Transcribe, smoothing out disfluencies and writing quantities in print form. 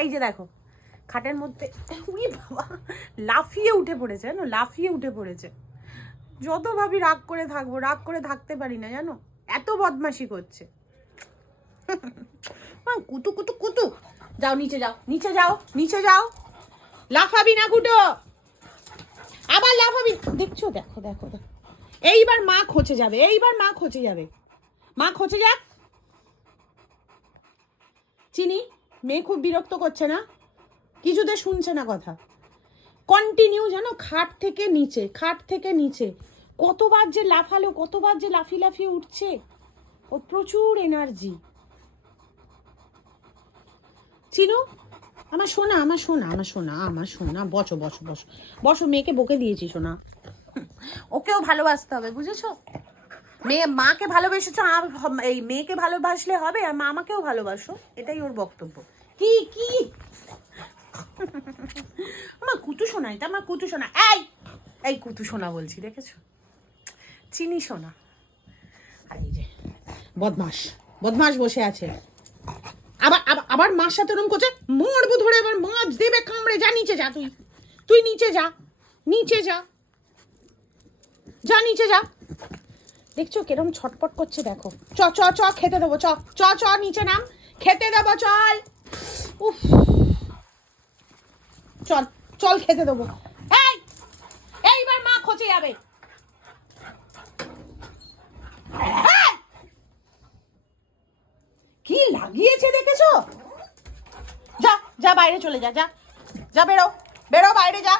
এই যে দেখো খাটের মধ্যে উই বাবা লাফিয়ে উঠে পড়েছে জানো, লাফিয়ে উঠে পড়েছে। যত ভাবি রাগ করে থাকবো, রাগ করে থাকতে পারি না জানো, এত বদমাশি করছে। কুতু কুতু কুতু, যাও নিচে যাও, নিচে যাও, নিচে যাও, লাফাবি না কুটো, আবার লাফাবি। দেখছো, দেখো দেখো দেখো, এইবার মা খচে যাবে, এইবার মা খচে যাবে, মা খচে যাক। চিনি মেয়ে খুব বিরক্ত করছে না, কিছুতে শুনছে না কথা, কন্টিনিউ জানো খাট থেকে নিচে, খাট থেকে নিচে, কতবার যে লাফালো, কতবার যে লাফিয়ে লাফিয়ে উঠছে, ও প্রচুর এনার্জি। চিনু আমার সোনা, আমার সোনা, আমার সোনা, আমার সোনা, বসো বসো বসো বসো, মেয়েকে বকে দিয়েছি সোনা, ওকেও ভালোবাসতে হবে বুঝেছো, মেয়ে মাকে ভালোবেসেছো, এই মেয়েকে ভালোবাসলে হবে, আর মা আমাকেও ভালোবাসো, এটাই ওর বক্তব্য। কি কি আমার কুতু সোনা, এটা আমার কুতু সোনা, এই এই কুতু সোনা বলছি, দেখেছো, চিনি সোনা। আর এই যে বদমাস, বদমাস বসে আছে, আবার আবার আবার মার সাথে ওরম করছে, মরবো ধরে, এবার মাছ দেবে কামড়ে, যা নিচে যা, তুই তুই নিচে যা, নিচে যা, যা নিচে যা। দেখছো কিরম ছটপট করছে, দেখো, চ চ চ খেতে দেবো, চ চ চ নিচে নাম, খেতে দেবো, চল, উফ, চল চল খেতে দেবো। এই এইবার মা খচে যাবে, কি লাগিয়েছে দেখেছো, যা যা বাইরে চলে যা, যা যা, বেরো বেরো বাইরে যা।